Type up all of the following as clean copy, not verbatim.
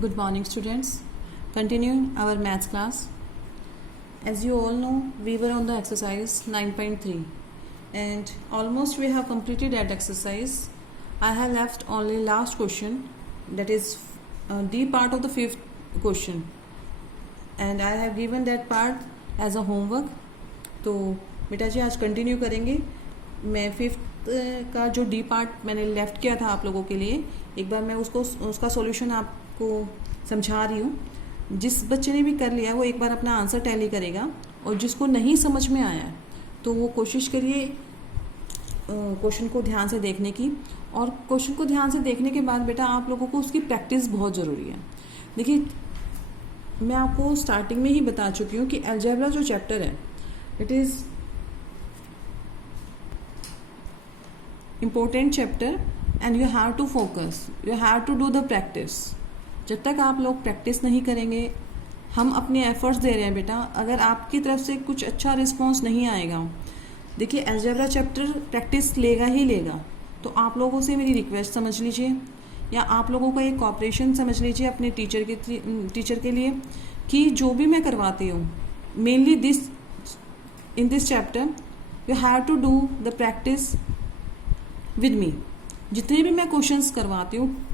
Good morning, students. Continuing our maths class. As you all know, we were on the exercise 9.3 and almost we have completed that exercise. I have left only last question, that is D part of the fifth question, and I have given that part as a homework. तो बेटा जी आज continue करेंगे. मैं fifth का जो D part मैंने left किया था आप लोगों के लिए, एक बार मैं उसका सॉल्यूशन आपको समझा रही हूँ. जिस बच्चे ने भी कर लिया वो एक बार अपना आंसर टैली करेगा, और जिसको नहीं समझ में आया है तो वो कोशिश करिए क्वेश्चन को ध्यान से देखने की. और क्वेश्चन को ध्यान से देखने के बाद बेटा आप लोगों को उसकी प्रैक्टिस बहुत ज़रूरी है. देखिए, मैं आपको स्टार्टिंग में ही बता चुकी हूँ कि अलजेब्रा जो चैप्टर है it is important chapter and you have to focus, you have to do the practice. जब तक आप लोग प्रैक्टिस नहीं करेंगे, हम अपने एफर्ट्स दे रहे हैं बेटा, अगर आपकी तरफ से कुछ अच्छा रिस्पॉन्स नहीं आएगा, देखिए अलजेब्रा चैप्टर प्रैक्टिस लेगा ही लेगा. तो आप लोगों से मेरी रिक्वेस्ट समझ लीजिए, या आप लोगों का एक कॉपरेशन समझ लीजिए अपने टीचर के लिए, कि जो भी मैं करवाती हूँ mainly in this chapter you have to do the practice with me. जितने भी मैं क्वेश्चंस करवाती हूँ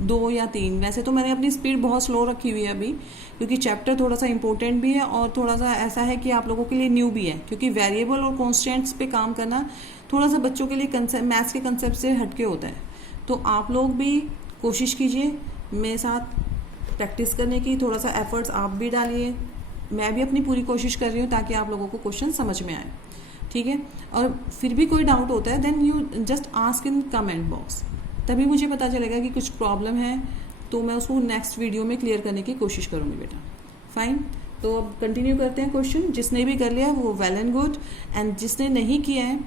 2 या 3, वैसे तो मैंने अपनी स्पीड बहुत स्लो रखी हुई है अभी, क्योंकि चैप्टर थोड़ा सा इंपॉर्टेंट भी है और थोड़ा सा ऐसा है कि आप लोगों के लिए न्यू भी है, क्योंकि वेरिएबल और कॉन्स्टेंट्स पे काम करना थोड़ा सा बच्चों के लिए मैथ्स के कंसेप्ट से हटके होता है. तो आप लोग भी कोशिश कीजिए मेरे साथ प्रैक्टिस करने की, थोड़ा सा एफर्ट्स आप भी डालिए, मैं भी अपनी पूरी कोशिश कर रही हूँ ताकि आप लोगों को क्वेश्चन समझ में आए. ठीक है, और फिर भी कोई डाउट होता है then you just ask in comment box, तभी मुझे पता चलेगा कि कुछ प्रॉब्लम है, तो मैं उसको नेक्स्ट वीडियो में क्लियर करने की कोशिश करूँगी बेटा. फाइन, तो अब कंटिन्यू करते हैं क्वेश्चन. जिसने भी कर लिया वो वेल एंड गुड, एंड जिसने नहीं किया है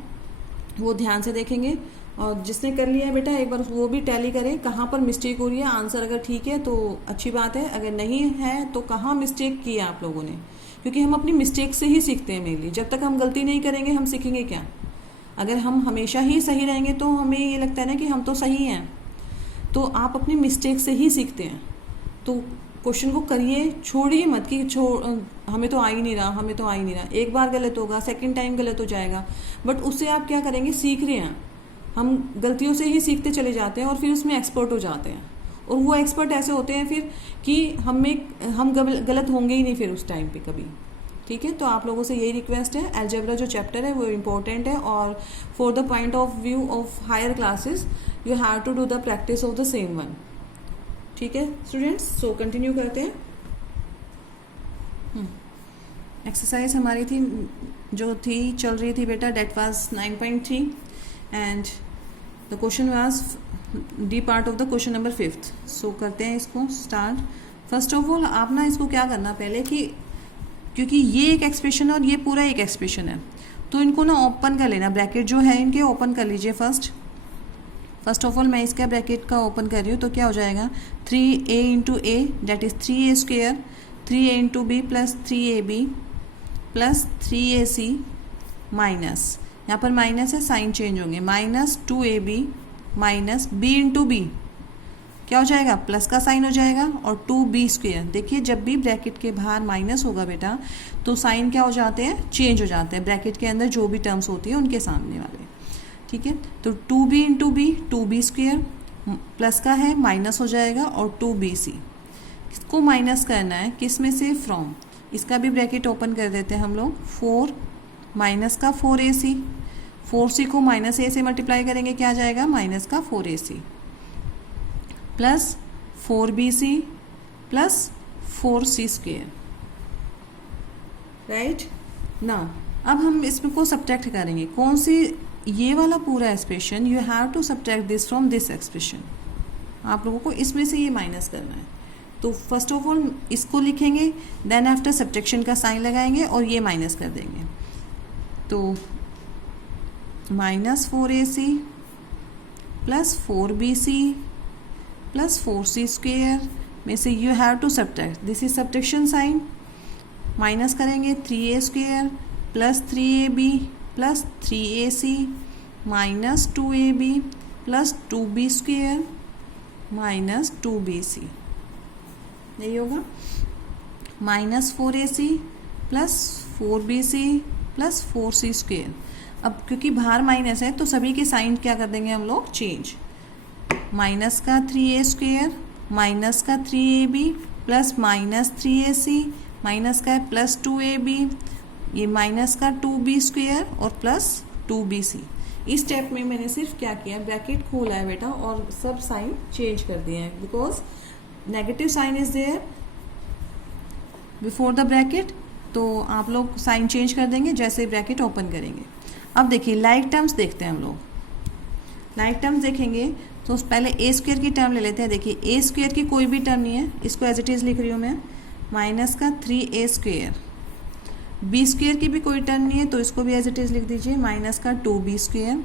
वो ध्यान से देखेंगे, और जिसने कर लिया है बेटा एक बार वो भी टैली करें कहाँ पर मिस्टेक हो रही है. आंसर अगर ठीक है तो अच्छी बात है, अगर नहीं है तो कहाँ मिस्टेक किया आप लोगों ने, क्योंकि हम अपनी मिस्टेक से ही सीखते हैं मेनली. जब तक हम गलती नहीं करेंगे हम सीखेंगे क्या? अगर हम हमेशा ही सही रहेंगे तो हमें ये लगता है ना कि हम तो सही हैं. तो आप अपनी मिस्टेक से ही सीखते हैं. तो क्वेश्चन को करिए, छोड़िए मत कि हमें तो आ ही नहीं रहा, हमें तो आ ही नहीं रहा. एक बार गलत होगा, सेकंड टाइम गलत हो जाएगा, बट उससे आप क्या करेंगे, सीख रहे हैं. हम गलतियों से ही सीखते चले जाते हैं और फिर उसमें एक्सपर्ट हो जाते हैं, और वो एक्सपर्ट ऐसे होते हैं फिर कि हम गलत होंगे ही नहीं फिर उस टाइम पे कभी. ठीक है, तो आप लोगों से यही रिक्वेस्ट है, अलजेब्रा जो चैप्टर है वो इम्पोर्टेंट है, और for the point of view of higher classes you have to do the practice of the same one. ठीक है स्टूडेंट्स, सो कंटिन्यू करते हैं. एक्सरसाइज हमारी थी जो थी चल रही थी बेटा, that was 9.3 and the question was D part of the question number 5th. So करते हैं इसको स्टार्ट. फर्स्ट ऑफ ऑल आप ना इसको क्या करना पहले, कि क्योंकि ये एक एक्सप्रेशन है और ये पूरा एक एक्सप्रेशन है, तो इनको ना ओपन कर लेना. ब्रैकेट जो है इनके ओपन कर लीजिए फर्स्ट ऑफ ऑल मैं इसका ब्रैकेट का ओपन कर रही हूँ, तो क्या हो जाएगा 3a into A that is 3a square, 3a into B plus 3ab plus 3ac minus, यहाँ पर माइनस है साइन चेंज होंगे, minus 2ab minus b into B क्या हो जाएगा, प्लस का साइन हो जाएगा, और 2b स्क्वेयर. देखिए जब भी ब्रैकेट के बाहर माइनस होगा बेटा तो साइन क्या हो जाते हैं, चेंज हो जाते हैं. ब्रैकेट के अंदर जो भी टर्म्स होती है उनके सामने वाले. ठीक है, तो 2b into B 2b square, plus का है माइनस हो जाएगा, और 2bc. इसको माइनस करना है किस में से, फ्रॉम. इसका भी ब्रैकेट ओपन कर देते हैं हम लोग. 4 माइनस का 4ac, 4c को माइनस a से मल्टीप्लाई करेंगे क्या आ जाएगा, माइनस का 4ac plus 4bc plus 4c square. Right ना, अब हम इसमें को सब्ट्रैक्ट करेंगे. कौन सी, ये वाला पूरा expression you have to subtract this from this expression. आप लोगों को इसमें से ये माइनस करना है. तो फर्स्ट ऑफ ऑल इसको लिखेंगे, देन आफ्टर सब्ट्रैक्शन का साइन लगाएंगे और ये माइनस कर देंगे. तो minus 4ac plus 4bc plus 4c square में से you have to subtract, this is subtraction sign. Minus करेंगे 3a square plus 3ab plus 3ac minus 2ab plus 2b square minus 2bc. यही होगा -4ac plus 4bc plus 4c square. अब क्योंकि बाहर minus है तो सभी के साइन क्या कर देंगे हम लोग, चेंज। माइनस का 3a स्क्वेयर माइनस का 3ab प्लस -3ac माइनस का है प्लस 2ab, ये माइनस का 2b स्क्वेयर और प्लस 2bc। इस स्टेप में मैंने सिर्फ क्या किया, ब्रैकेट खोला है बेटा और सब साइन चेंज कर दिए हैं, because negative sign is there before the bracket, तो आप लोग साइन चेंज कर देंगे जैसे ब्रैकेट ओपन करेंगे। अब देखिए लाइक टर्म्स देखते हैं हम लोग। लाइक टर्म्स देखेंगे तो पहले ए स्क्वेयर की टर्म ले लेते हैं। देखिए ए स्क्वेयर की कोई भी टर्म नहीं है, इसको एज इट इज़ लिख रही हूँ मैं, माइनस का 3a स्क्वेयर। बी स्क्वेयर की भी कोई टर्म नहीं है तो इसको भी एज इट इज़ लिख दीजिए, माइनस का 2b स्क्वेयर।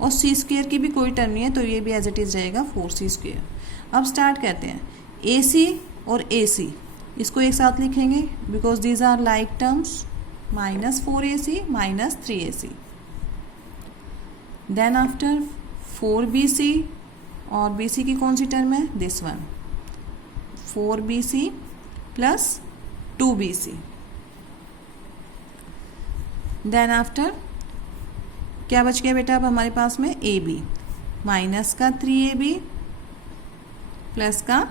और सी स्क्वेयर की भी कोई टर्म नहीं है तो ये भी एज इट इज़ रहेगा 4c स्क्वेयर। अब स्टार्ट करते हैं, ए सी और ए सी इसको एक साथ लिखेंगे because these are like terms, -4ac minus 3ac। Then after 4bc और bc की कौन सी टर्म है, this one, 4bc plus 2bc। Then after क्या बच गया बेटा अब हमारे पास में, ab माइनस का 3ab प्लस का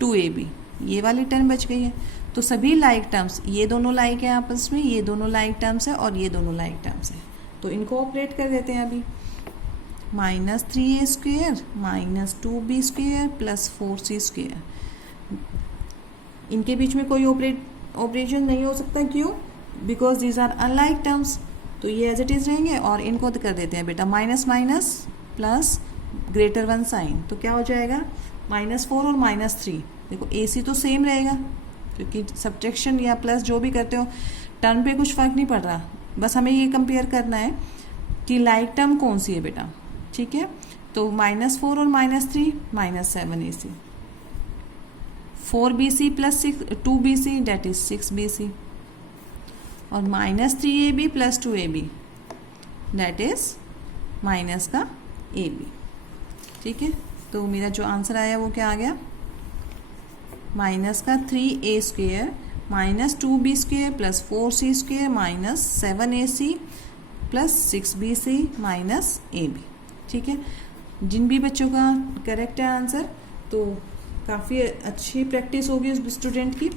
2ab, ये वाली टर्म बच गई है। तो सभी लाइक टर्म्स, ये दोनों लाइक है आपस में, ये दोनों लाइक टर्म्स है और ये दोनों लाइक टर्म्स है, तो इनको ऑपरेट कर देते हैं अभी। -3a square minus 2b square plus 4c square, इनके बीच में कोई ऑपरेशन नहीं हो सकता, क्यों, because these are unlike terms, तो ये एज इट इज़ रहेंगे। और इनको कर देते हैं बेटा minus minus plus greater 1 sign, तो क्या हो जाएगा -4 और -3। देखो ए सी तो सेम रहेगा क्योंकि सब्ट्रैक्शन या प्लस जो भी करते हो टर्म पे कुछ फ़र्क नहीं पड़ रहा, बस हमें ये कंपेयर करना है कि लाइक टर्म कौन सी है बेटा, ठीक है। तो -4 और -3 -7ac, 4bc plus 2bc date is 6bc, और -3ab plus 2ab that is minus का ab, ठीक है। तो मेरा जो आंसर आया वो क्या आ गया, माइनस का 3a square minus 2b square plus 4c square minus 7ac plus 6bc minus ab, ठीक है। जिन भी बच्चों का करेक्ट है आंसर, तो काफ़ी अच्छी प्रैक्टिस होगी उस स्टूडेंट की,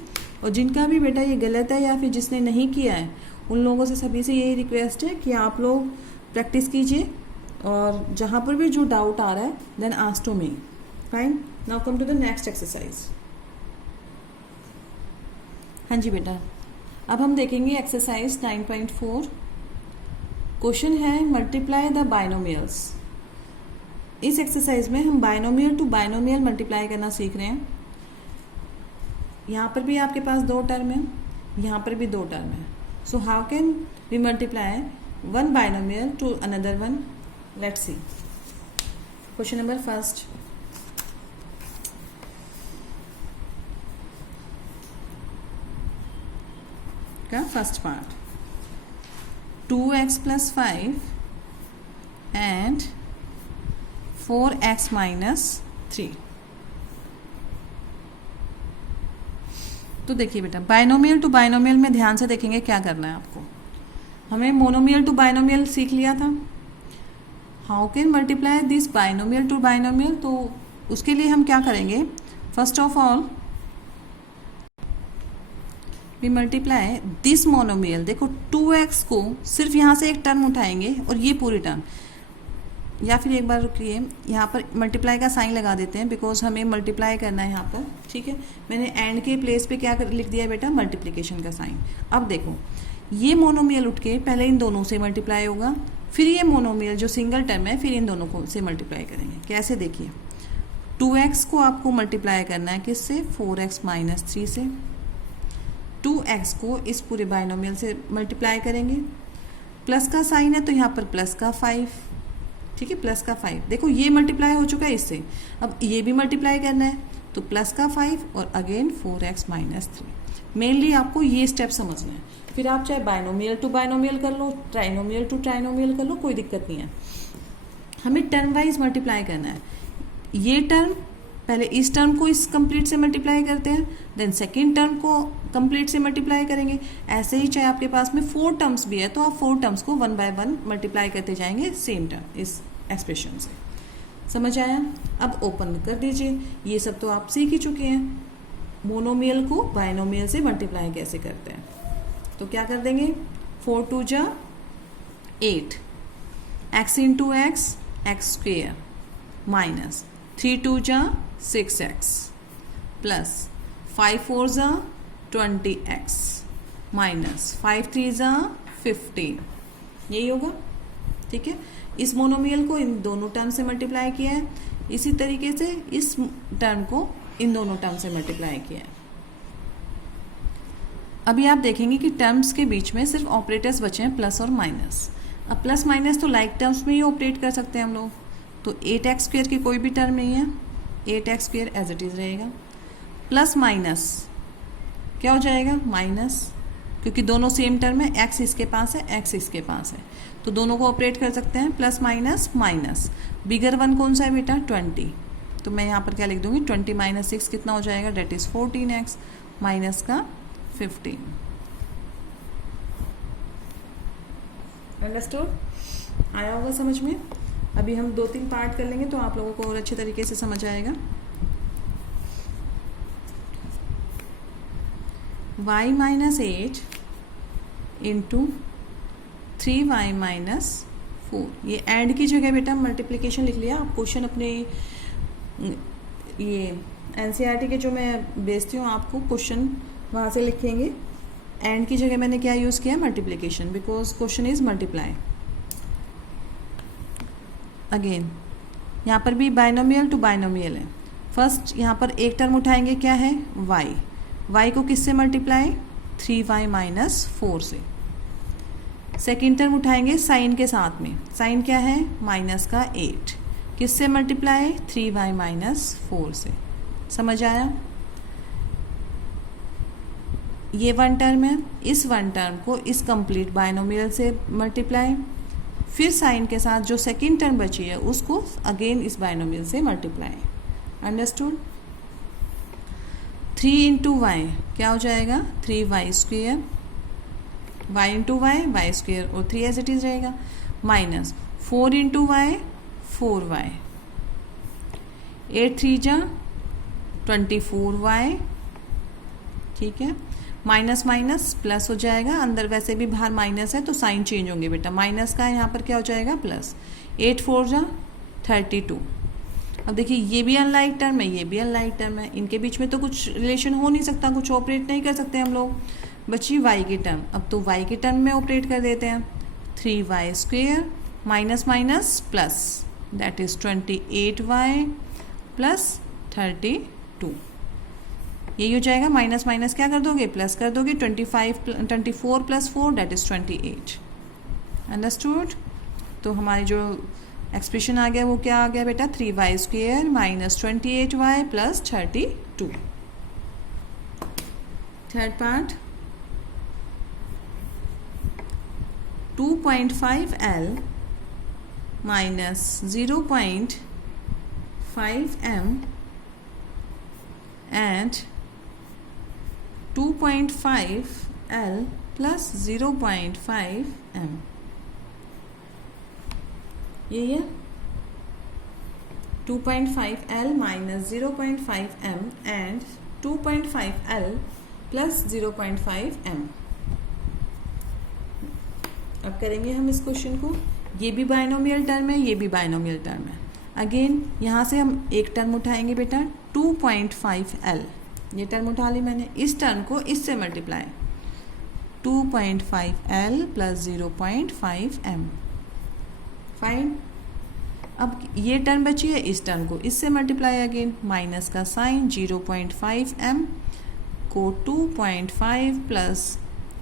और जिनका भी बेटा ये गलत है या फिर जिसने नहीं किया है, उन लोगों से सभी से यही रिक्वेस्ट है कि आप लोग प्रैक्टिस कीजिए, और जहाँ पर भी जो डाउट आ रहा है then ask to me. Fine, now come to the next exercise. हाँ जी बेटा, अब हम देखेंगे एक्सरसाइज 9.4। क्वेश्चन है मल्टीप्लाई द बाइनोमियल्स। इस एक्सरसाइज में हम बाइनोमियल टू बाइनोमियल मल्टीप्लाई करना सीख रहे हैं। यहाँ पर भी आपके पास 2 टर्म है, यहाँ पर भी 2 टर्म है। So how can we multiply one binomial to another one, let's see. Question number first, का first part, 2x plus 5 and 4x minus 3। तो देखिए बेटा, बाइनोमियल टू बाइनोमियल में ध्यान से देखेंगे क्या करना है आपको। हमें मोनोमियल टू बाइनोमियल सीख लिया था, how can multiply this binomial to binomial. तो उसके लिए हम क्या करेंगे, first of all we multiply this monomial. देखो 2x को सिर्फ यहाँ से एक टर्म उठाएंगे और ये पूरी टर्म, या फिर एक बार रुकिए, यहाँ पर मल्टीप्लाई का साइन लगा देते हैं बिकॉज हमें मल्टीप्लाई करना है यहाँ पर, ठीक है। मैंने एंड के प्लेस पे क्या लिख दिया बेटा, मल्टीप्लिकेशन का साइन। अब देखो ये मोनोमियल उठ के पहले इन दोनों से मल्टीप्लाई होगा, फिर ये मोनोमियल जो सिंगल टर्म है फिर इन दोनों को से मल्टीप्लाई करेंगे। कैसे, देखिए 2x को आपको मल्टीप्लाई करना है किससे, 4x माइनस 3 से। 2x को इस पूरे बाइनोमियल से मल्टीप्लाई करेंगे, प्लस का साइन है तो यहाँ पर प्लस का 5, ठीक है, प्लस का 5। देखो ये मल्टीप्लाई हो चुका है इससे, अब ये भी मल्टीप्लाई करना है तो प्लस का 5 और अगेन 4x माइनस 3। मेनली आपको ये स्टेप समझना है, फिर आप चाहे बाइनोमियल टू बाइनोमियल कर लो, ट्राइनोमियल टू ट्राइनोमियल कर लो, कोई दिक्कत नहीं है। हमें टर्म वाइज मल्टीप्लाई करना है। ये टर्म पहले इस टर्म को इस कंप्लीट से मल्टीप्लाई करते हैं, देन सेकेंड टर्म को कंप्लीट से मल्टीप्लाई करेंगे। ऐसे ही चाहे आपके पास में 4 टर्म्स भी है तो आप 4 टर्म्स को 1 बाय 1 मल्टीप्लाई करते जाएंगे सेम टर्म इस एक्सप्रेशन से। समझ आया? अब ओपन कर दीजिए। ये सब तो आप सीख ही चुके हैं, मोनोमियल को बाइनोमियल से मल्टीप्लाई कैसे करते हैं। तो क्या कर देंगे, 4 2 जा 8, x into x x square minus 3 2 जा 6x प्लस 5 4 जा 20x माइनस 5 3 जा 15, यही होगा। ठीक है, इस मोनोमियल को इन दोनों टर्म से मल्टीप्लाई किया है, इसी तरीके से इस टर्म को इन दोनों टर्म से मल्टीप्लाई किया है। अभी आप देखेंगे कि टर्म्स के बीच में सिर्फ ऑपरेटर्स बचे हैं प्लस और माइनस। अब प्लस माइनस तो लाइक टर्म्स में ही ऑपरेट कर सकते हैं हम लोग। तो 8x स्क्वेयर की कोई भी टर्म नहीं है, 8x square as it is रहेगा। प्लस माइनस क्या हो जाएगा, माइनस, क्योंकि दोनों सेम टर्म है, x इसके पास है, x इसके पास है, तो दोनों को ऑपरेट कर सकते हैं। Plus minus minus, bigger one कौन सा है बेटा, 20, तो मैं यहाँ पर क्या लिख दूंगी, 20 माइनस 6 कितना हो जाएगा, डेट इज 14x माइनस का 15। अंडरस्टूड? आया होगा समझ में? अभी हम 2-3 पार्ट कर लेंगे तो आप लोगों को और अच्छे तरीके से समझ आएगा। y minus 8 into 3y minus 4, ये ऐड की जगह बेटा मल्टीप्लिकेशन लिख लिया। आप क्वेश्चन अपने ये NCERT के जो मैं भेजती हूँ आपको क्वेश्चन, वहाँ से लिखेंगे। एंड की जगह मैंने क्या यूज़ किया, multiplication, because question is multiply. Again यहाँ पर भी बाइनोमियल टू बाइनोमियल है। फर्स्ट यहाँ पर एक टर्म उठाएंगे, क्या है, y को किससे मल्टीप्लाई, 3y माइनस 4 से। सेकेंड टर्म उठाएंगे साइन के साथ में, साइन क्या है, माइनस का 8, किससे मल्टीप्लाई, 3y माइनस 4 से। समझ आया? ये वन टर्म है, इस वन टर्म को इस कंप्लीट बाइनोमियल से मल्टीप्लाई, फिर साइन के साथ जो सेकेंड टर्म बची है उसको अगेन इस बाइनोमियल से मल्टीप्लाई। अंडरस्टूड? 3 इंटू वाई क्या हो जाएगा, 3y square, y into Y square और 3 एज इट इज रहेगा, माइनस 4 इंटू वाई 4y, 8 3 जा 24y। ठीक है, माइनस माइनस प्लस हो जाएगा, अंदर वैसे भी बाहर माइनस है तो साइन चेंज होंगे बेटा, माइनस का यहाँ पर क्या हो जाएगा, प्लस। 8 4 जा 32। अब देखिए ये भी अनलाइक टर्म है, ये भी अनलाइक टर्म है, इनके बीच में तो कुछ रिलेशन हो नहीं सकता, कुछ ऑपरेट नहीं कर सकते हम लोग। बची y की टर्म, अब तो y की टर्म में ऑपरेट कर देते हैं। 3y square minus minus plus, that is 28y plus 32, यही हो जाएगा। माइनस माइनस क्या कर दोगे, प्लस कर दोगे, 24 प्लस 4 दैट इज 28। अंडरस्टूड? तो हमारी जो एक्सप्रेशन आ गया वो क्या आ गया बेटा, 3y square minus 28y plus 32। Third part, 2.5L minus 0.5M and 2.5L plus 0.5M, यही है। 2.5L minus 0.5M and 2.5L plus 0.5M। अब करेंगे हम इस क्वेश्चन को, ये भी बाइनोमियल टर्म है, ये भी बाइनोमियल टर्म है। अगेन यहाँ से हम एक टर्म उठाएंगे बेटा, 2.5L, ये टर्म उठा ली मैंने, इस टर्म को इससे multiply, 2.5L plus 0.5M। Fine. अब ये टर्म बची है, इस टर्म को इससे मल्टीप्लाई अगेन, माइनस का साइन, 0.5M को 2.5 प्लस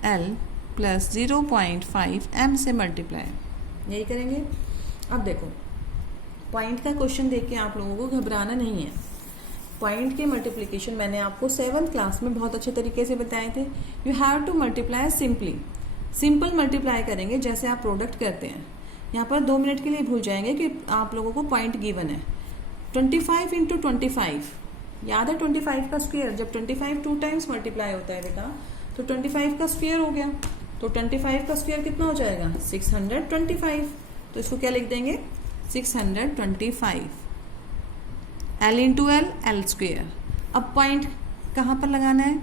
L प्लस 0.5M से मल्टीप्लाई, यही करेंगे। अब देखो पॉइंट का क्वेश्चन देख के आप लोगों को घबराना नहीं है। पॉइंट के मल्टीप्लिकेशन मैंने आपको 7th क्लास में बहुत अच्छे तरीके से बताए थे। You have to multiply simply, simple multiply करेंगे जैसे आप प्रोडक्ट करते हैं। यहाँ पर 2 मिनट के लिए भूल जाएंगे कि आप लोगों को पॉइंट गिवन है, 25 इंटू 25, याद है 25 का स्क्वायर, जब 25 2 टाइम्स मल्टीप्लाई होता है बेटा तो 25 का स्क्वायर हो गया, तो 25 का स्क्वायर कितना हो जाएगा 625, तो इसको क्या लिख देंगे 625, L into L, L square. अब पॉइंट कहाँ पर लगाना है,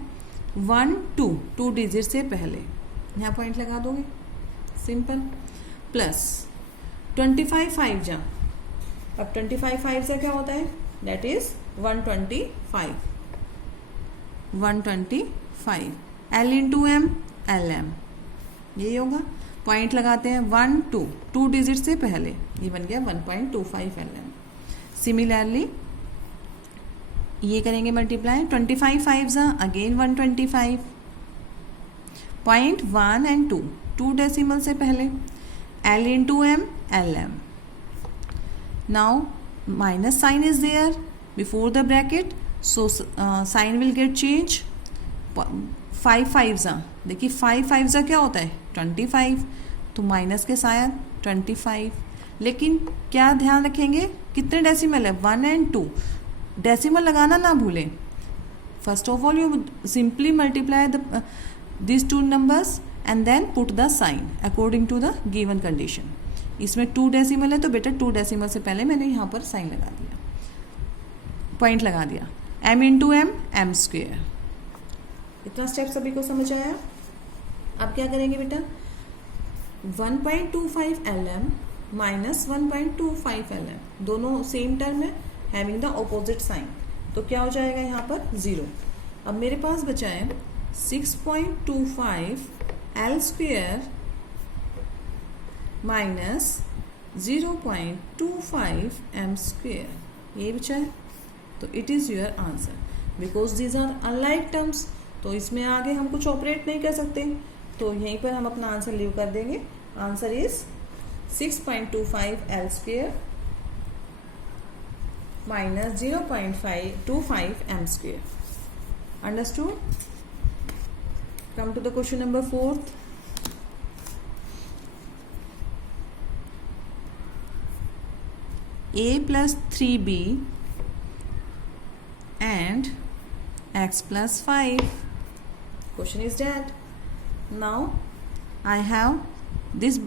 1 2 2 डिजिट से पहले यहाँ पॉइंट लगा दोगे, सिंपल, प्लस 25 5 जा, अब 25 5 से क्या होता है, that is 125, 125, L into M, L M, यही होगा। पॉइंट लगाते हैं 1 2 2 डिजिट से पहले, ये बन गया 1.25 LM। सिमिलरली ये करेंगे मल्टीप्लाई, 25 5 जा, अगेन 125, पॉइंट 1 एंड 2 2 डेसिमल से पहले, L into M, L M. Now minus sign is there before the bracket, so sign will get change. 5 5 जा, देखिए 5 5 जा क्या होता है 25, तो माइनस के साथ 25, लेकिन क्या ध्यान रखेंगे कितने डेसिमल है 1 एंड 2, डेसिमल लगाना ना भूलें। First of all you simply multiply this two numbers and then put the sign according to the given condition. इसमें 2 डेसिमल है तो बेटा 2 डेसिमल से पहले मैंने यहाँ पर साइन लगा दिया, पॉइंट लगा दिया, m into M, M square. इतना स्टेप सभी को समझ आया। अब क्या करेंगे बेटा, 1.25 LM माइनस 1.25 LM, दोनों सेम टर्म है, हैविंग द ऑपोजिट साइन, तो क्या हो जाएगा यहाँ पर 0। अब मेरे पास बचा है 6.25 L square minus 0.25 M square, ये बचा है, तो it is your answer. Because these are unlike terms, तो इसमें आगे हम कुछ ऑपरेट नहीं कर सकते, तो यहीं पर हम अपना आंसर लीव कर देंगे। Answer is 6.25 L square minus 0.25 M square. Understood? Come to the question number 4। A plus 3B and x plus 5. Question is that now I have this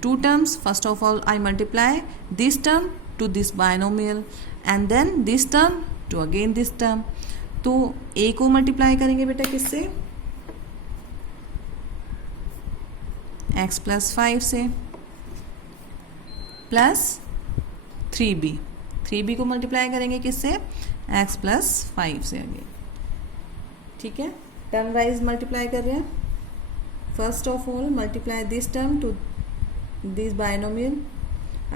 two terms. First of all, I multiply this term to this binomial and then this term to again this term. तो a को multiply करेंगे बेटा किससे, x plus 5 से, plus 3b को multiply करेंगे किससे, x plus 5 से अगेन। ठीक है, टर्म वाइज मल्टीप्लाई कर रहे हैं। First of all multiply this term to this binomial,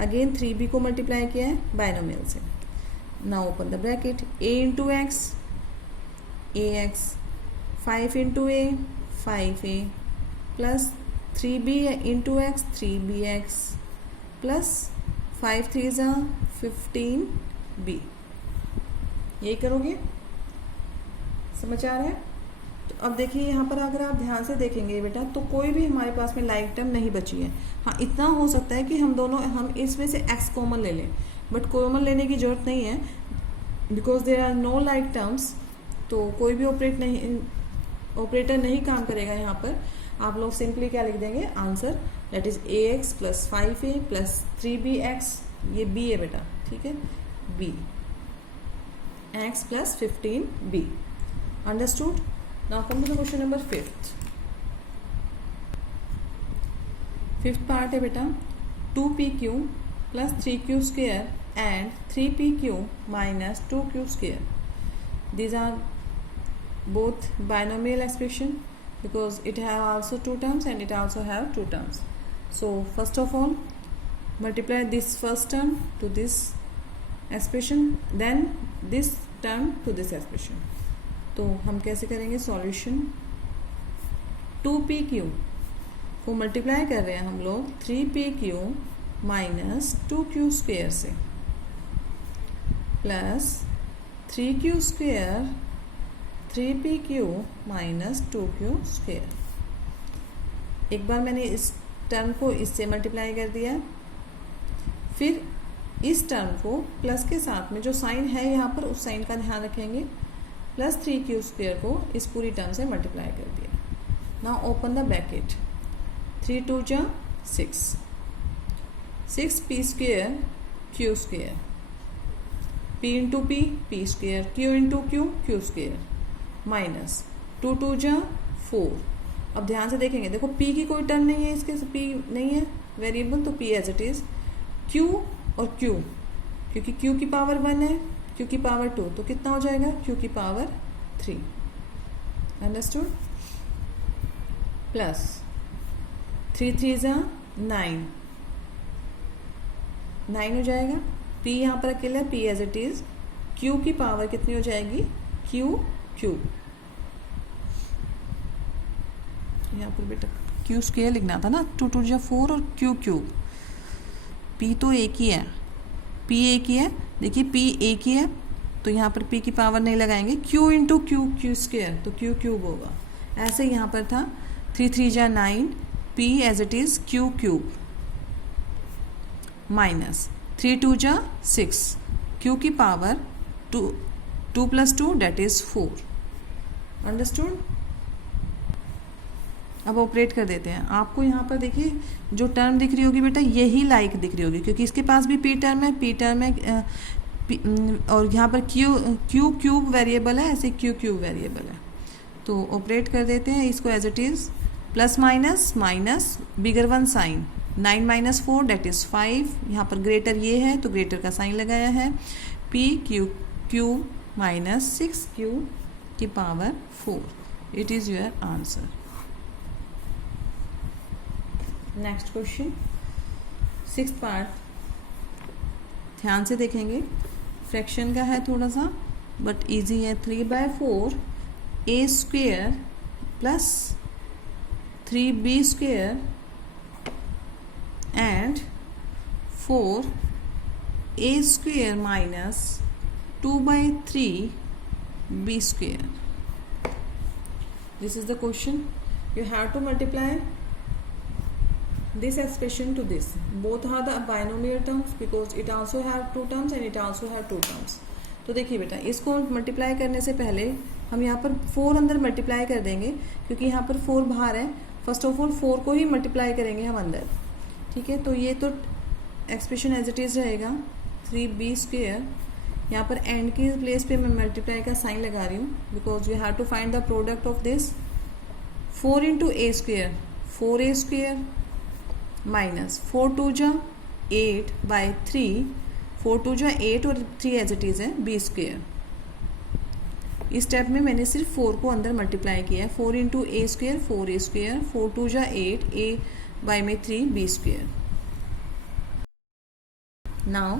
again 3b को मल्टीप्लाई किया है बायनोमियल से। Now open the bracket, a into X, ax, 5 into a, 5a, plus 3b into X, 3bx, plus 5 3 जा 15b। यही करोगे, समझ आ रहा है? तो अब देखिए यहाँ पर अगर आप ध्यान से देखेंगे बेटा, तो कोई भी हमारे पास में लाइक टर्म नहीं बची है। हाँ, इतना हो सकता है कि हम इसमें से x कॉमन ले लें, बट कॉमन लेने की जरूरत नहीं है, because there are no like terms, तो कोई भी ऑपरेटर नहीं काम करेगा यहाँ पर। आप लोग सिंपली क्या लिख देंगे, answer that is ax plus 5a plus 3bx, ये b है बेटा, ठीक है, b, x plus 15b। Understood? Now come to the question number 5th। Fifth part है बेटा, 2pq plus 3q square and 3pq minus 2q square. These are both binomial expression because it have also two terms and it also have two terms. So first of all multiply this first term to this expression, then this term to this expression. तो हम कैसे करेंगे solution, 2pq को multiply कर रहे हैं हम लोग 3pq माइनस 2q स्क्वेयर से, plus 3q square 3pq minus 2q square. एक बार मैंने इस टर्म को इससे मल्टीप्लाई कर दिया, फिर इस टर्म को प्लस के साथ में जो साइन है यहाँ पर उस साइन का ध्यान रखेंगे, प्लस 3q² को इस पूरी टर्म से मल्टीप्लाई कर दिया। नाउ ओपन द ब्रैकेट, 3 2 जा 6, 6p² q², p into P p², q into Q q², minus 2 2 जा 4। अब ध्यान से देखेंगे, देखो p की कोई टर्म नहीं है, इसके p नहीं है वेरिएबल, तो p as it is, q और q, क्योंकि q की पावर 1 है, q की पावर 2, तो कितना हो जाएगा q की पावर 3। अंडरस्टूड? प्लस 3 3 जा 9, 9 हो जाएगा। p यहाँ पर अकेला p as it is, q की पावर कितनी हो जाएगी q क्यूब, यहाँ पर बेटा q² लिखना था ना, 2 2 जा 4 और q क्यूब। p तो एक ही है, p एक ही है, देखिए p एक ही है, तो यहाँ पर p की पावर नहीं लगाएंगे, q इंटू q² तो q क्यूब होगा। ऐसे यहाँ पर था 3 3 जा 9, p as it is q cube, minus 3 2 जा 6, q की पावर 2 + 2 दैट इज 4। अंडरस्टूड? अब ऑपरेट कर देते हैं। आपको यहाँ पर देखिए जो टर्म दिख रही होगी बेटा, यही लाइक दिख रही होगी, क्योंकि इसके पास भी p टर्म है, और यहाँ पर q क्यूब वेरिएबल है, ऐसे q क्यूब वेरिएबल है। तो ऑपरेट कर देते हैं इसको as it is, plus minus minus bigger 1 sign, 9 - 4 that is 5, यहाँ पर ग्रेटर ये है तो ग्रेटर का साइन लगाया है, p क्यूब माइनस 6q की power 4, it is your answer. Next question, 6th part, ध्यान से देखेंगे, फ्रैक्शन का है थोड़ा सा बट इजी है। 3/4 a² plus 3b² and 4a² minus 2/3 b²। This is the question. You have to multiply this expression to this. Both are the binomial terms because it also have 2 terms and it also have 2 terms. तो देखिए बेटा, इसको multiply करने से पहले हम यहाँ पर 4 अंदर मल्टीप्लाई कर देंगे, क्योंकि यहाँ पर 4 बाहर है। फर्स्ट ऑफ ऑल 4 को ही मल्टीप्लाई करेंगे हम अंदर, ठीक है। तो ये तो एक्सप्रेशन एज इट इज़ रहेगा 3b²। यहाँ पर एंड की प्लेस पे मैं मल्टीप्लाई का साइन लगा रही हूँ, because you have to find the product of this. 4 × a², 4a² minus 4 2 जा 8/3, 4 2 जा 8 और 3 एज इट इज़ है b²। इस स्टेप में मैंने सिर्फ 4 को अंदर मल्टीप्लाई किया है। 4 × a² 4a², 4 2 जा 8, a/3 b²। नाउ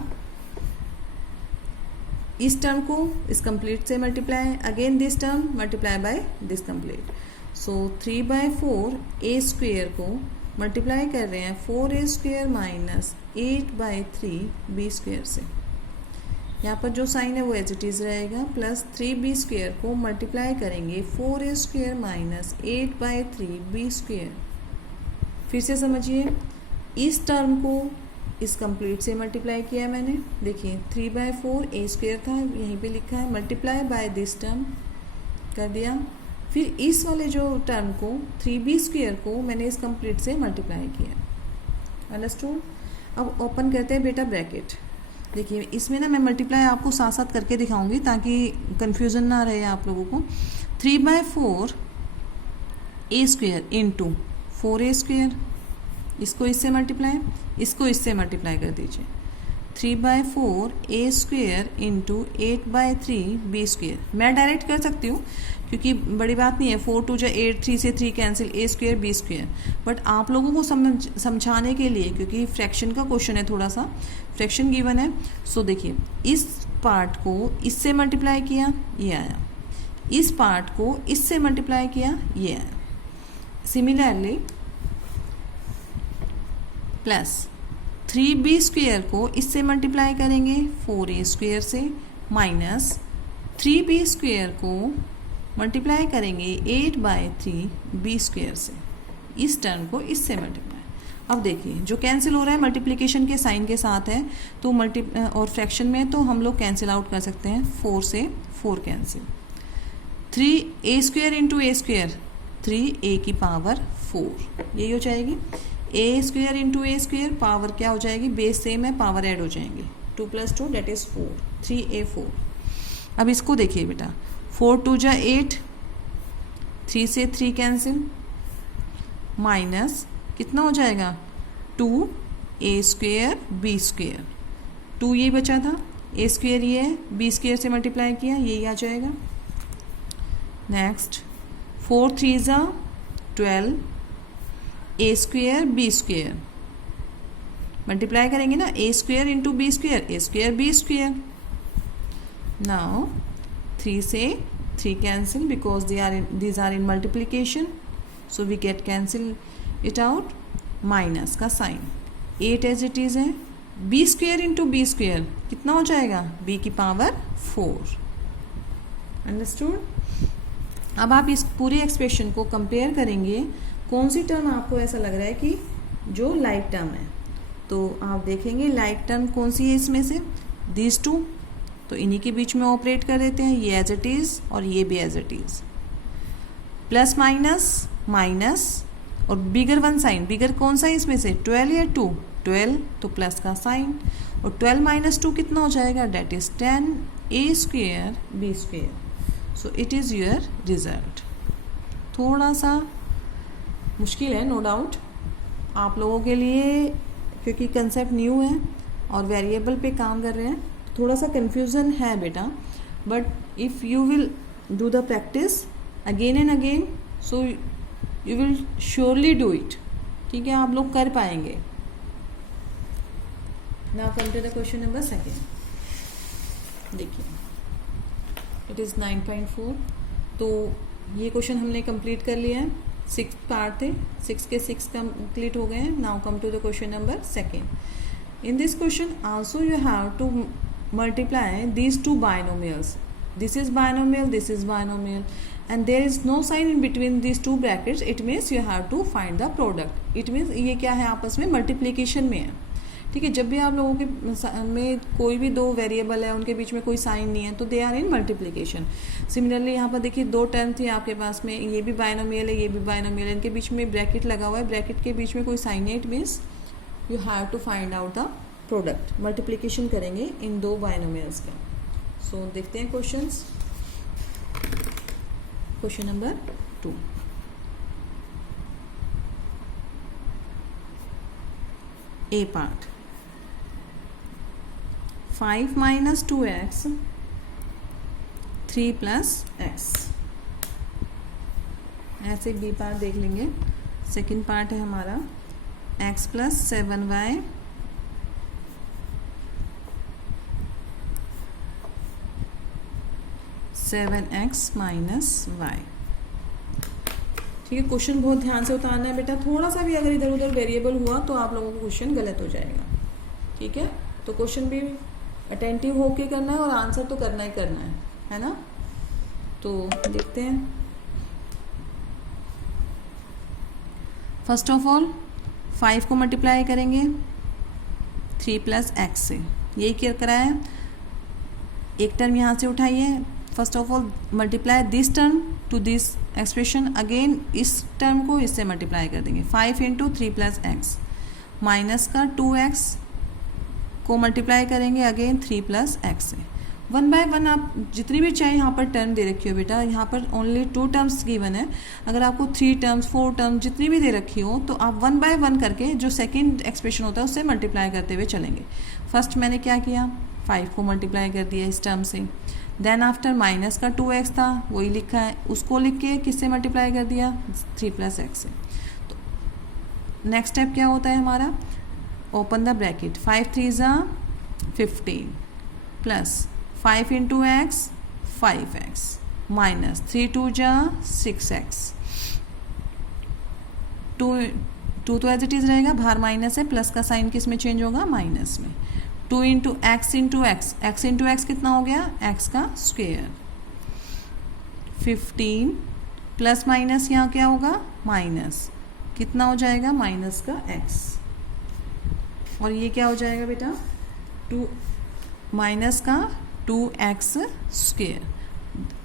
इस टर्म को इस कंप्लीट से multiply, again this term multiply by this complete. So 3/4 a² को मल्टीप्लाई कर रहे हैं 4a² माइनस 8/3 b² से। यहाँ पर जो साइन है वो एज इट इज़ रहेगा, प्लस 3b² को मल्टीप्लाई करेंगे 4a² माइनस 8/3 b²। फिर से समझिए, इस टर्म को इस कंप्लीट से मल्टीप्लाई किया मैंने। देखिए 3/4 a² था, यहीं पे लिखा है, मल्टीप्लाई बाय दिस टर्म कर दिया। फिर इस वाले जो टर्म को 3b² को मैंने इस कंप्लीट से मल्टीप्लाई किया। अंडरस्टूड? अब ओपन करते हैं बेटा ब्रैकेट। देखिए इसमें ना मैं मल्टीप्लाई आपको साथ साथ करके दिखाऊंगी ताकि कन्फ्यूज़न ना रहे आप लोगों को। 3/4 a² इंटू 4a², इसको इससे मल्टीप्लाई, इसको इससे मल्टीप्लाई कर दीजिए। 3/4 a² इंटू 8/3 b²। मैं डायरेक्ट कर सकती हूँ क्योंकि बड़ी बात नहीं है, 4 2 जा 8, 3 से 3 कैंसिल, a² b²। बट आप लोगों को समझाने के लिए, क्योंकि फ्रैक्शन का क्वेश्चन है, थोड़ा सा फ्रैक्शन गिवन है। सो देखिए इस पार्ट को इससे मल्टीप्लाई किया, ये आया। इस पार्ट को इससे मल्टीप्लाई किया, ये आया। सिमिलरली प्लस 3b² को इससे मल्टीप्लाई करेंगे 4a² से, माइनस 3b² को मल्टीप्लाई करेंगे 8/3 b² से। इस टर्म को इससे मल्टीप्लाई। अब देखिए जो कैंसिल हो रहा है मल्टीप्लिकेशन के साइन के साथ है, तो और फ्रैक्शन में तो हम लोग कैंसिल आउट कर सकते हैं। 4 से 4 कैंसिल। 3a स्क्वायर इंटू ए स्क्वायर, 3a की पावर 4, यही हो जाएगी। a square into A square, power क्या हो जाएगी, बेस सेम है, पावर ऐड हो जाएंगे। 2 + 2 दैट इज़ 4, 3a4। अब इसको देखिए बेटा, 4 2 जा 8, 3 से 3 कैंसिल, माइनस कितना हो जाएगा 2a स्क्वायर b स्क्वायर, 2 ये बचा था, a स्क्वायर ये है, b स्क्वायर से मल्टीप्लाई किया, यही आ जाएगा। नेक्स्ट 4 3 जा 12, a square b square, multiply करेंगे ना, a square into b square, a square b square. Now 3 से 3 cancel because these are in multiplication, so we get cancel it out, minus का sign, 8 as it is है, b square into b square कितना हो जाएगा, b की power 4। Understood. अब आप इस पूरी एक्सप्रेशन को कंपेयर करेंगे, कौन सी टर्म आपको ऐसा लग रहा है कि जो लाइक टर्म है, तो आप देखेंगे लाइक टर्म कौन सी है इसमें से, दीज टू, तो इन्हीं के बीच में ऑपरेट कर देते हैं, ये एज इट इज़ और ये भी as it is. Plus minus minus और बिगर वन साइन, बिगर कौन सा है इसमें से, 12 या 2, 12 तो प्लस का साइन, और 12 - 2 कितना हो जाएगा, that is 10 a square b square. So it is your result. थोड़ा सा मुश्किल है नो डाउट आप लोगों के लिए, क्योंकि कंसेप्ट न्यू है और वेरिएबल पे काम कर रहे हैं, थोड़ा सा कन्फ्यूज़न है बेटा, but if you will do the practice again and again, so you will surely do it. ठीक है, आप लोग कर पाएंगे। Now come to the question number 2। देखिए इट इज़ 9.4। तो ये क्वेश्चन हमने कंप्लीट कर लिया है, 6 पार्ट थे, 6 के 6 कंप्लीट हो गए हैं। Now come to the question number 2। In this question also you have to multiply these two binomials. This is binomial, this is binomial, and there is no sign in between these two brackets. It means you have to find the product. It means ये क्या है, आपस में multiplication में है। ठीक है, जब भी आप लोगों के में कोई भी दो वेरिएबल है, उनके बीच में कोई साइन नहीं है, तो they are in multiplication. Similarly यहाँ पर देखिए 2 टर्म थी आपके पास में, ये भी बाइनोमियल है, ये भी बाइनोमियल है, इनके बीच में ब्रैकेट लगा हुआ है, ब्रैकेट के बीच में कोई साइन नहीं, it means you have to find out the product. Multiplication करेंगे इन 2 बाइनोमियल्स का। सो देखते हैं questions. Question number 2। A part, 5 - 2x 3 + x। ऐसे बी पार्ट देख लेंगे। सेकंड पार्ट है हमारा x + 7y 7x - y। ठीक है, क्वेश्चन बहुत ध्यान से उतारना है बेटा, थोड़ा सा भी अगर इधर उधर वेरिएबल हुआ तो आप लोगों को क्वेश्चन गलत हो जाएगा। ठीक है, तो क्वेश्चन भी अटेंटिव होके करना है और आंसर तो करना ही करना है ना। तो देखते हैं। फर्स्ट ऑफ ऑल 5 को मल्टीप्लाई करेंगे 3 + x से, यही क्या कराया, एक टर्म यहाँ से उठाइए। First of all multiply this term to this expression, again इस टर्म को इससे मल्टीप्लाई कर देंगे। 5 × 3 + x, माइनस का 2x को मल्टीप्लाई करेंगे अगेन 3 + x से। 1 बाय 1 आप जितनी भी चाहे यहाँ पर टर्म दे रखी हो बेटा, यहाँ पर ओनली 2 टर्म्स गिवन है। अगर आपको 3 टर्म्स 4 टर्म्स जितनी भी दे रखी हो, तो आप 1 बाय 1 करके जो सेकेंड एक्सप्रेशन होता है उससे मल्टीप्लाई करते हुए चलेंगे। फर्स्ट मैंने क्या किया, 5 को मल्टीप्लाई कर दिया इस टर्म से, देन आफ्टर माइनस का 2x था, वही लिखा है, उसको लिख के किससे मल्टीप्लाई कर दिया, 3 + x से। तो नेक्स्ट स्टेप क्या होता है हमारा, open the bracket, 5 3 = 15 plus 5 × x 5x minus 3 2 = 6x। 2 तो एज इट इज़ रहेगा, बाहर माइनस है, प्लस का साइन किस में चेंज होगा, माइनस में। 2 × x × x, x × x कितना हो गया, x का स्क्वायर। 15 प्लस माइनस यहाँ क्या होगा, माइनस कितना हो जाएगा, माइनस का x। और ये क्या हो जाएगा बेटा, 2 माइनस का 2x square.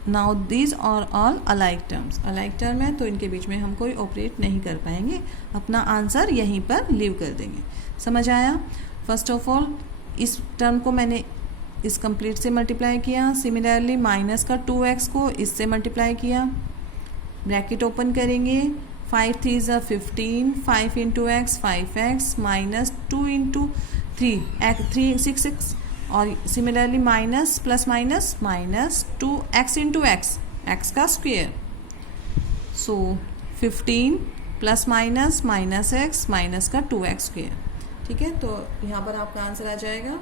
Now these are all alike terms, alike term है तो इनके बीच में हम कोई ऑपरेट नहीं कर पाएंगे, अपना आंसर यहीं पर लीव कर देंगे। समझ आया? फर्स्ट ऑफ ऑल इस टर्म को मैंने इस कंप्लीट से मल्टीप्लाई किया, सिमिलरली माइनस का 2x को इससे मल्टीप्लाई किया, ब्रैकेट ओपन करेंगे, 5 3 ज़ा 15, 5 into x 5x minus 2 into 3 6 और similarly minus plus minus minus 2x into x का स्क्वेयर, सो 15 plus minus minus x minus का 2x स्क्वेयर। ठीक है, तो यहाँ पर आपका आंसर आ जाएगा।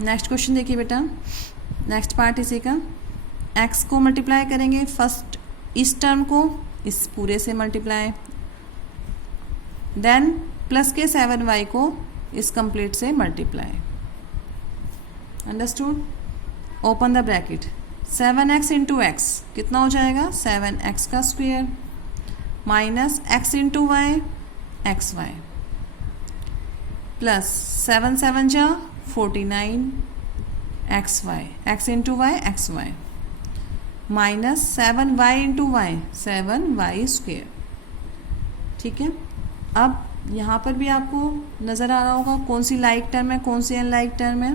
नेक्स्ट क्वेश्चन देखिए बेटा, नेक्स्ट पार्ट इसी का, x को मल्टीप्लाई करेंगे, फर्स्ट इस टर्म को इस पूरे से मल्टीप्लाई, देन प्लस के 7y को इस कंप्लीट से multiply. Understood? Open the bracket, 7x into x कितना हो जाएगा, 7x का square minus x into y xy plus 7 7 जा 49 xy x into y xy minus 7y into y 7y square. ठीक है, अब यहाँ पर भी आपको नज़र आ रहा होगा कौन सी लाइक टर्म है कौन सी अनलाइक टर्म है,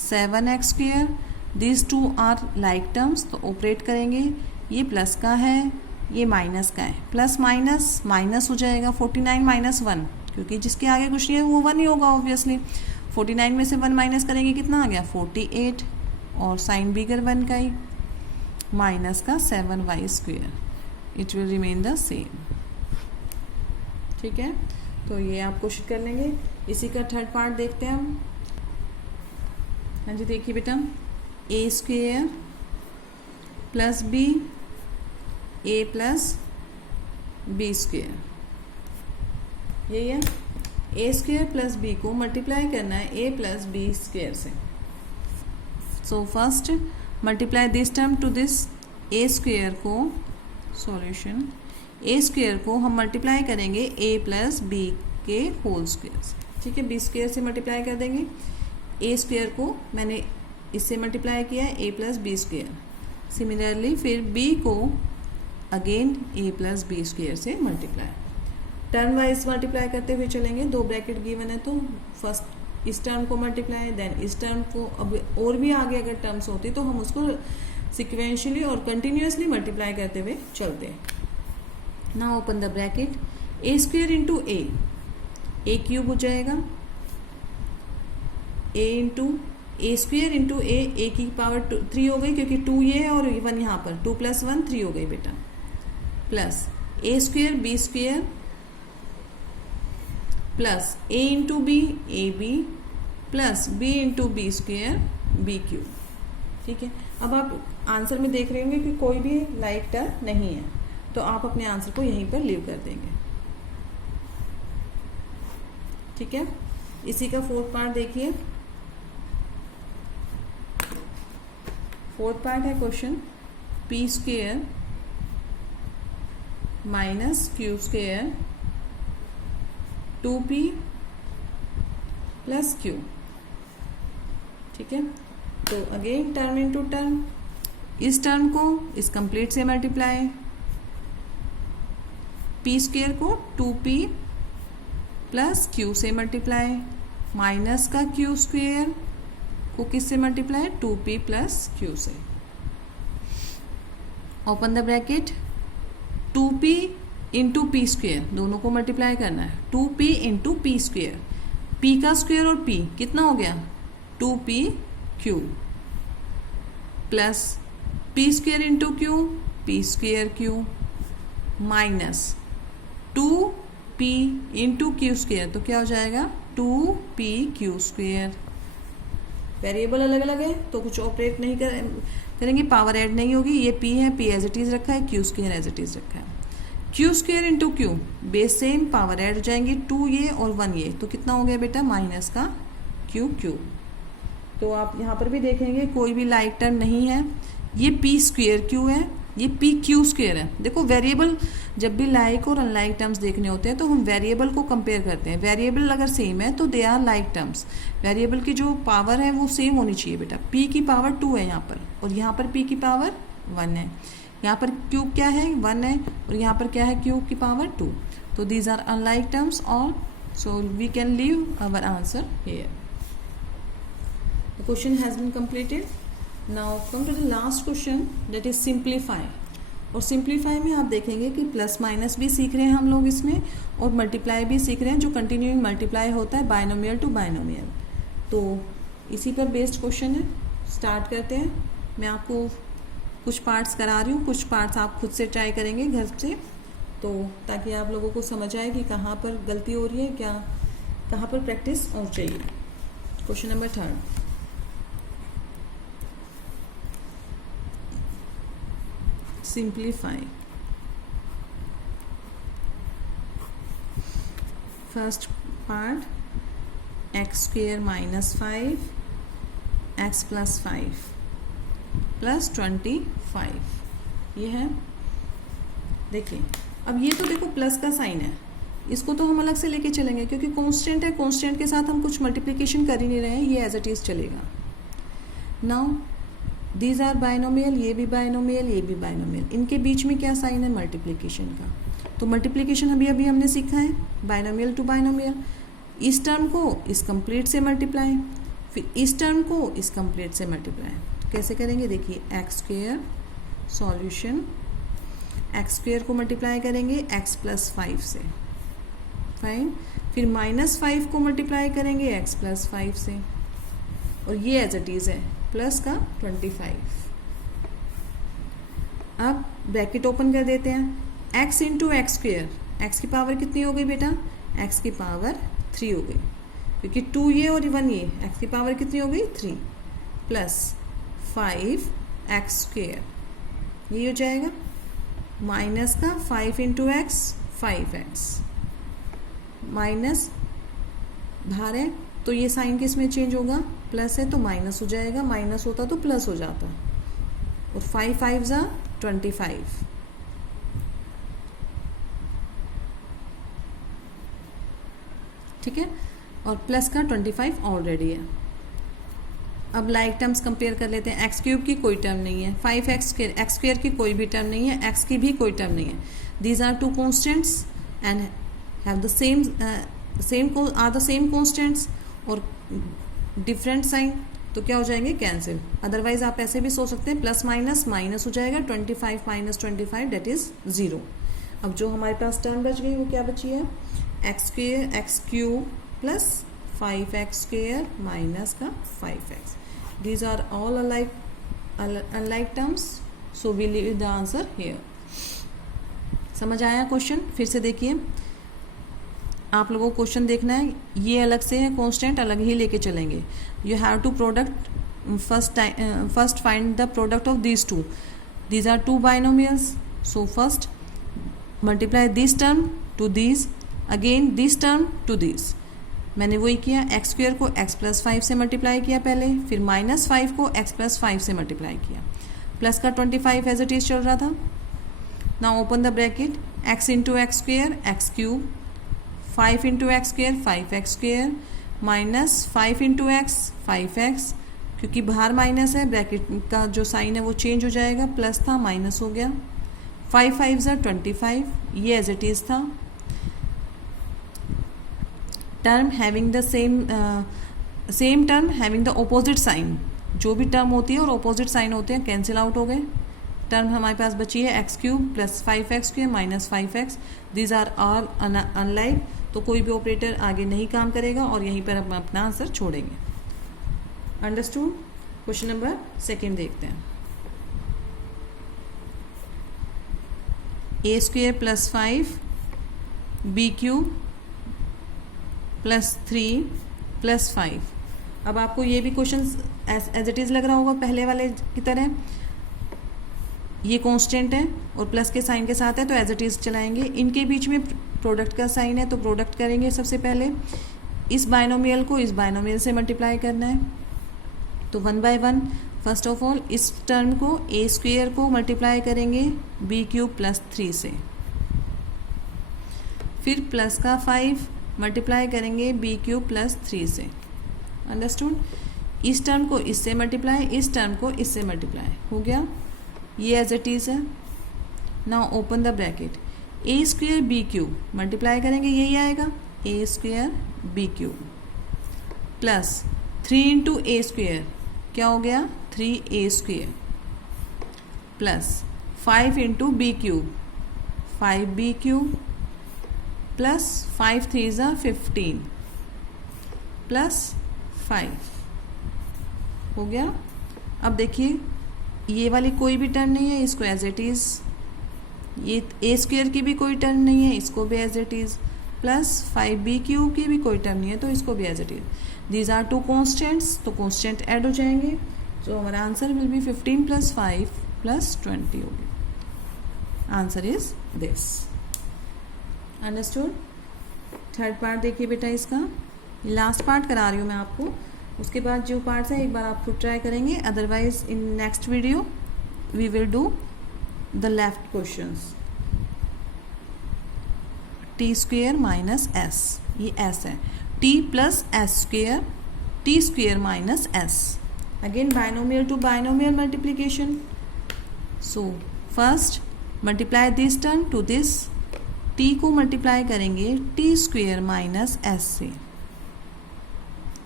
7x square, this two are like terms, तो ऑपरेट करेंगे, ये प्लस का है ये माइनस का है, प्लस माइनस माइनस हो जाएगा, 49 माइनस 1, क्योंकि जिसके आगे कुछ नहीं है वो 1 ही होगा ऑब्वियसली, 49 में से 1 माइनस करेंगे कितना आ गया 48, और साइन बिगर 1 का ही, माइनस का 7y square, it will remain the same. ठीक है, तो ये आप कोशिश कर लेंगे। इसी का थर्ड पार्ट देखते हैं हम। हाँ जी, देखिए बेटा, a square plus b a plus b square, यही है, a स्क्वेयर प्लस b को मल्टीप्लाई करना है a प्लस b स्क्वेयर से। So first multiply this term to this, a square को सॉल्यूशन a स्क्वेयर को हम मल्टीप्लाई करेंगे a प्लस b के होल स्क्वेयर से। ठीक है, b स्क्वेयर से मल्टीप्लाई कर देंगे, a स्क्वेयर को मैंने इससे मल्टीप्लाई किया है a plus b square, similarly फिर b को again a plus b square से मल्टीप्लाई, टर्म वाइज मल्टीप्लाई करते हुए चलेंगे, 2 ब्रैकेट गिवन है तो फर्स्ट इस टर्म को मल्टीप्लाई, देन इस टर्म को, अब और भी आगे अगर टर्म्स होती तो हम उसको सिक्वेंशियली और कंटिन्यूसली मल्टीप्लाई करते हुए चलते हैं। Now open the bracket, a square into a cube हो जाएगा, a स्क्वेयर इंटू a की पावर 3 हो गई, क्योंकि 2 ये है और 1 यहाँ पर, 2 प्लस 1 3 हो गई बेटा, plus a square b square plus a into b a b plus b into b square b cube. ठीक है, अब आप आंसर में देख रहे होंगे कि कोई भी लाइक टर्म नहीं है, तो आप अपने आंसर को यहीं पर लीव कर देंगे। ठीक है, इसी का फोर्थ पार्ट देखिए, फोर्थ पार्ट है question, p square minus Q square 2p plus q। ठीक है, तो अगेन टर्म इनटू टर्म, इस टर्म को इस कंप्लीट से मल्टीप्लाई, p स्क्वेयर को 2p प्लस q से मल्टीप्लाई, माइनस का q स्क्वेयर को किससे मल्टीप्लाई, 2p प्लस q से। Open the bracket, 2p into P square, दोनों को मल्टीप्लाई करना है, 2p into P square, p का स्क्वेयर और p कितना हो गया 2p q, plus p square into q p square q, minus 2p into q square, तो क्या हो जाएगा 2p q स्क्वेयर। वेरिएबल अलग अलग है तो कुछ ऑपरेट नहीं करेंगे, पावर ऐड नहीं होगी, ये p है, p एज इट इज रखा है, q square as it is रखा है, q square into q, base same, power add हो जाएंगे, 2 ये और 1 ये, तो कितना हो गया बेटा माइनस का q क्यूब। तो आप यहाँ पर भी देखेंगे कोई भी लाइक टर्म नहीं है, ये p स्क्वेयर q है, ये p q स्क्वेयर है। देखो वेरिएबल जब भी लाइक और अनलाइक टर्म्स देखने होते हैं तो हम वेरिएबल को कंपेयर करते हैं। वेरिएबल अगर सेम है तो they are like terms. Variable की जो पावर है वो सेम होनी चाहिए बेटा। p की पावर 2 है यहाँ पर, और यहाँ पर p की पावर 1 है। यहाँ पर क्यूब क्या है, 1 है, और यहाँ पर क्या है, क्यूब की पावर 2। तो दीज आर अनलाइक टर्म्स और so we can leave our answer here. The question has been completed. Now come to the last question, that is simplify. और सिंप्लीफाई में आप देखेंगे कि प्लस माइनस भी सीख रहे हैं हम लोग इसमें, और मल्टीप्लाई भी सीख रहे हैं, जो कंटिन्यूइंग मल्टीप्लाई होता है बायनोमियल टू बायनोमियल। तो इसी पर बेस्ड क्वेश्चन है। स्टार्ट करते हैं। मैं आपको कुछ पार्ट्स करा रही हूँ, कुछ पार्ट्स आप खुद से ट्राई करेंगे घर से, तो ताकि आप लोगों को समझ आए कि कहाँ पर गलती हो रही है, क्या कहाँ पर प्रैक्टिस और चाहिए। Question number 3, simplify. First part, x² - 5 x + 5 + 25, ये है। देखिए अब ये तो देखो प्लस का साइन है, इसको तो हम अलग से लेके चलेंगे क्योंकि कांस्टेंट है, कांस्टेंट के साथ हम कुछ मल्टीप्लिकेशन कर ही नहीं रहे हैं, ये एज इट इज चलेगा। नाउ दीज आर बायनोमियल, ये भी बायनोमियल, ये भी बायनोमियल, इनके बीच में क्या साइन है, मल्टीप्लिकेशन का। तो मल्टीप्लिकेशन अभी हमने सीखा है, बायनोमियल टू बायनोमियल। इस टर्म को इस कंप्लीट से मल्टीप्लाई, फिर इस टर्म को इस कंप्लीट से मल्टीप्लाई। कैसे करेंगे, देखिए x² सॉल्यूशन, x² को मल्टीप्लाई करेंगे x + 5 से, फाइन। फिर -5 को मल्टीप्लाई करेंगे x + 5 से, और ये एज इट इज है प्लस का 25। अब ब्रैकेट ओपन कर देते हैं। x × x², x की पावर कितनी हो गई बेटा, x की पावर 3 हो गई, क्योंकि 2 ये और 1 ये, x की पावर कितनी हो गई 3, प्लस 5x², ये हो जाएगा, माइनस का 5 × x 5x, माइनस बाहर है तो ये साइन किस में चेंज होगा, प्लस है तो माइनस हो जाएगा, माइनस होता तो प्लस हो जाता, और 5 5 = 25। ठीक है, और प्लस का 25 ऑलरेडी है। अब लाइक टर्म्स कंपेयर कर लेते हैं। x³ की कोई टर्म नहीं है, 5x² की कोई भी टर्म नहीं है, x की भी कोई टर्म नहीं है। These are two constants and have the same constants और डिफरेंट साइन, तो क्या हो जाएंगे, कैंसिल। अदरवाइज आप ऐसे भी सोच सकते हैं, प्लस माइनस माइनस हो जाएगा, 25 - 25 दैट इज 0। अब जो हमारे पास टर्म बच गई वो क्या बची है, x³ + 5x² - का 5x। These are all unlike terms, so we leave the answer here. समझ आया क्वेश्चन? फिर से देखिए, आप लोगों को क्वेश्चन देखना है, ये अलग से है, कांस्टेंट अलग ही लेके चलेंगे। You have to first find the product of these two. These are two binomials, so first multiply this term to these, again this term to this. मैंने वही किया, x² को x + 5 से मल्टीप्लाई किया पहले, फिर -5 को x + 5 से मल्टीप्लाई किया, प्लस का 25 एज इट इज चल रहा था। Now open the bracket, x × x² x³, 5 × x², 5x², -5 × x 5x, क्योंकि बाहर माइनस है, ब्रैकेट का जो साइन है वो चेंज हो जाएगा, प्लस था माइनस हो गया, 5 5 = 25, ये एज इट इज था। Term having the same term having the opposite sign, जो भी टर्म होती है और ऑपोजिट साइन होते हैं कैंसिल आउट हो गए। टर्म हमारे पास बची है x³ + 5x² - 5x। These are all unlike, तो कोई भी ऑपरेटर आगे नहीं काम करेगा और यहीं पर हम अपना आंसर छोड़ेंगे। अंडरस्टूड? क्वेश्चन नंबर 2 देखते हैं। a² + 5 b³ + 3 + 5। अब आपको ये भी क्वेश्चन एज इट इज़ लग रहा होगा पहले वाले की तरह, ये कांस्टेंट है और प्लस के साइन के साथ है तो एज इट इज़ चलाएंगे। इनके बीच में प्रोडक्ट का साइन है तो प्रोडक्ट करेंगे। सबसे पहले इस बायनोमियल को इस बायनोमियल से मल्टीप्लाई करना है, तो 1 by 1 फर्स्ट ऑफ ऑल इस टर्म को a² को मल्टीप्लाई करेंगे b³ + 3 से, फिर प्लस का 5 मल्टीप्लाई करेंगे बी क्यूब प्लस 3 से। अंडरस्टूड? इस टर्म को इससे मल्टीप्लाई, इस टर्म को इससे मल्टीप्लाई, हो गया। ये एज इट इज़ है। Now open the bracket, a square b cube multiply करेंगे, यही आएगा a square b cube plus 3 into a square, क्या हो गया 3a square plus 5 into b cube 5b cube plus 5 3 ज़ा 15 प्लस 5, हो गया। अब देखिए ये वाली कोई भी टर्म नहीं है, इसको एज इट इज़, ये ए स्क्वेयर की भी कोई टर्म नहीं है, इसको भी as it is, plus 5b cube की भी कोई टर्म नहीं है, तो इसको भी as it is. These are two constants, तो कॉन्स्टेंट ऐड हो जाएंगे, तो हमारा answer will be 15 plus 5 plus 20 हो गया। Answer is this. Understood? Third part देखिए बेटा, इसका लास्ट पार्ट करा रही हूँ मैं आपको, उसके बाद जो पार्ट्स है एक बार आप खुद ट्राई करेंगे, otherwise in next video we will do the left questions. T square minus s, ये एस है, t plus s square, t square minus s, again binomial to binomial multiplication. So first multiply this term to this, t को multiply करेंगे t square minus s से,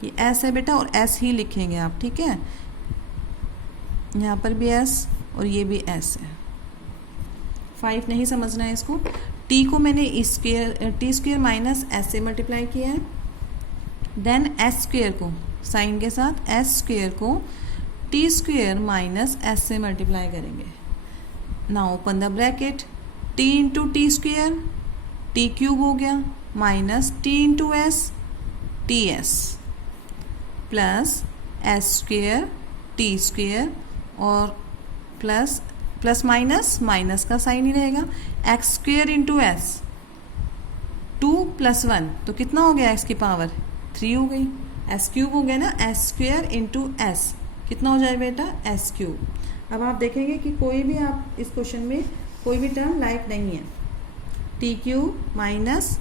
ये s है बेटा और S ही लिखेंगे आप, ठीक है, यहाँ पर भी एस और ये भी एस है। 5 नहीं समझना है इसको। टी को मैंने square t square minus s से मल्टीप्लाई किया है, देन एस स्क्वेयर को साइन के साथ एस स्क्वेयर को टी स्क्वेयर माइनस एस से मल्टीप्लाई करेंगे। Now open the bracket, T into T square T cube हो गया minus T into S T S plus s square t square और plus plus minus minus का sign ही रहेगा, x square into S 2 + 1 तो कितना हो गया, एक्स की पावर 3 हो गई, एस क्यूब हो गया ना, एस स्क्वेयर इंटू एस कितना हो जाए बेटा, एस क्यूब। अब आप देखेंगे कि कोई भी आप इस क्वेश्चन में कोई भी टर्म लाइक नहीं है, T cube minus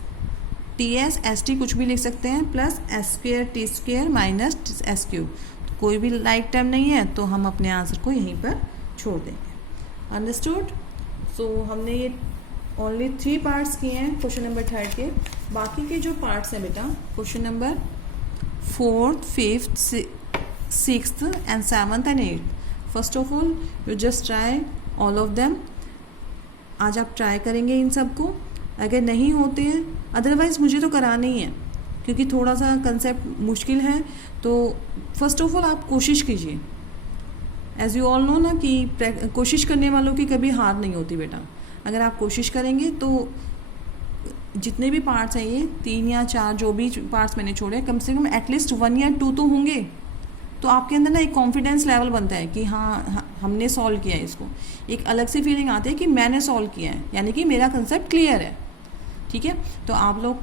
T S S T कुछ भी लिख सकते हैं, plus s square t square minus S cube, कोई भी लाइक टर्म नहीं है, तो हम अपने आंसर को यहीं पर छोड़ देंगे। अंडरस्टूड? सो हमने ये ओनली 3 पार्ट्स किए हैं क्वेश्चन नंबर 3 के। बाकी के जो पार्ट्स हैं बेटा, question number 4th, 5th, 6th and 7th and 8th, first of all you just try all of them. आज आप ट्राई करेंगे इन सबको, अगर नहीं होते हैं अदरवाइज़ मुझे तो कराना ही है, क्योंकि थोड़ा सा कंसेप्ट मुश्किल है, तो फर्स्ट ऑफ ऑल आप कोशिश कीजिए। एज यू ऑल नो ना कि कोशिश करने वालों की कभी हार नहीं होती बेटा। अगर आप कोशिश करेंगे तो जितने भी पार्ट्स हैं, ये 3 या 4 जो भी पार्ट्स मैंने छोड़े, कम से कम एटलीस्ट 1 या 2 तो होंगे, तो आपके अंदर ना एक कॉन्फिडेंस लेवल बनता है कि हाँ हमने सॉल्व किया है इसको, एक अलग सी फीलिंग आती है कि मैंने सॉल्व किया है, यानी कि मेरा कंसेप्ट क्लियर है। ठीक है, तो आप लोग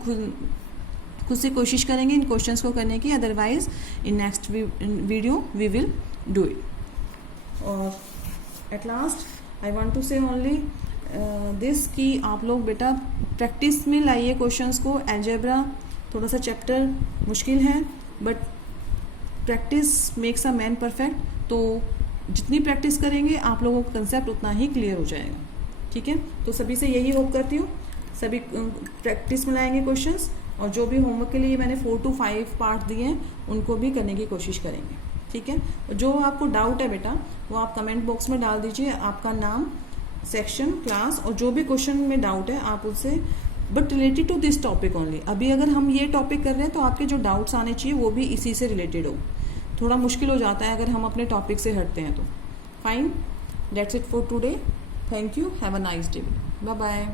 खुद से कोशिश करेंगे इन क्वेश्चंस को करने की, otherwise in next video we will do it. और at last I want to say only this कि आप लोग बेटा प्रैक्टिस में लाइए क्वेश्चंस को। अलजेब्रा थोड़ा सा चैप्टर मुश्किल है, but practice makes a man perfect, तो जितनी प्रैक्टिस करेंगे आप लोगों का कंसेप्ट उतना ही क्लियर हो जाएगा। ठीक है, तो सभी से यही होप करती हूँ, सभी प्रैक्टिस में लाएंगे क्वेश्चंस, और जो भी होमवर्क के लिए मैंने 4 to 5 पार्ट दिए हैं उनको भी करने की कोशिश करेंगे। ठीक है, जो आपको डाउट है बेटा वो आप कमेंट बॉक्स में डाल दीजिए, आपका नाम, सेक्शन, क्लास, और जो भी क्वेश्चन में डाउट है आप उससे, but related to this topic only. अभी अगर हम ये टॉपिक कर रहे हैं तो आपके जो डाउट्स आने चाहिए वो भी इसी से रिलेटेड हो। थोड़ा मुश्किल हो जाता है अगर हम अपने टॉपिक से हटते हैं तो। Fine, that's it for today, thank you, have a nice day, bye bye.